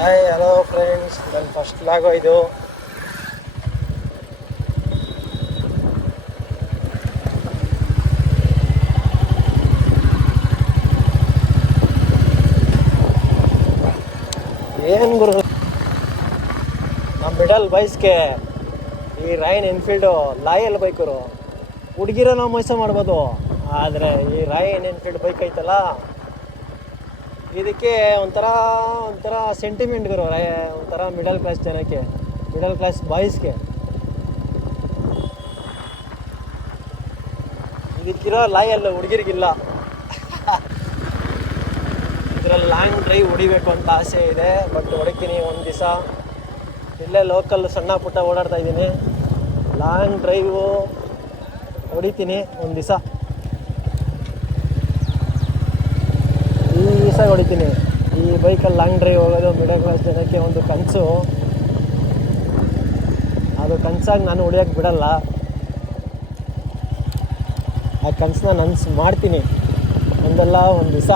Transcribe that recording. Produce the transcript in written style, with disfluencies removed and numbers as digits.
Hi hello friends, ನನ್ನ first logo ಇದು. ಏನು ಗುರು, ನಮ್ಮ ಮಿಡಲ್ ಬೈಸ್ಗೆ ಈ ರಾಯಲ್ ಎನ್ಫೀಲ್ಡು ಲಾಯಲ್ ಬೈಕರು ಹುಡುಗಿರೋ ನಾವು ಮೋಸ ಮಾಡ್ಬೋದು. ಆದರೆ ಈ ರಾಯಲ್ ಎನ್ಫೀಲ್ಡ್ ಬೈಕ್ ಐತಲ್ಲ, ಇದಕ್ಕೆ ಒಂಥರ ಸೆಂಟಿಮೆಂಟ್ ಗುರು. ಒಂಥರ ಮಿಡಲ್ ಕ್ಲಾಸ್ ಜನಕ್ಕೆ, ಮಿಡಲ್ ಕ್ಲಾಸ್ ಬಾಯ್ಸ್ಗೆ ಇದಕ್ಕಿರೋ ಲಾಯಲ್ ಹುಡುಗಿರಿಗಿಲ್ಲ. ಇದರಲ್ಲಿ ಲಾಂಗ್ ಡ್ರೈವ್ ಹೊಡಿಬೇಕು ಅಂತ ಆಸೆ ಇದೆ, ಬಟ್ ಹೊಡಿತೀನಿ ಒಂದು ದಿವಸ. ಇಲ್ಲೇ ಲೋಕಲ್ ಸಣ್ಣ ಪುಟ್ಟ ಓಡಾಡ್ತಾ ಇದ್ದೀನಿ, ಲಾಂಗ್ ಡ್ರೈವು ಹೊಡಿತೀನಿ ಒಂದು ದಿವಸ. ಈ ದಿವಸ ಹೊಡಿತೀನಿ. ಈ ಬೈಕಲ್ಲಿ ಲಾಂಗ್ ಡ್ರೈವ್ ಹೋಗೋದು ಮಿಡಲ್ ಕ್ಲಾಸ್ ಜನಕ್ಕೆ ಒಂದು ಕನಸು. ಅದು ಕನಸಾಗಿ ನಾನು ಹೊಡಿಯೋಕ್ಕೆ ಬಿಡಲ್ಲ. ಆ ಕನಸನ್ನ ನನಸು ಮಾಡ್ತೀನಿ ಒಂದಲ್ಲ ಒಂದು ದಿವಸ.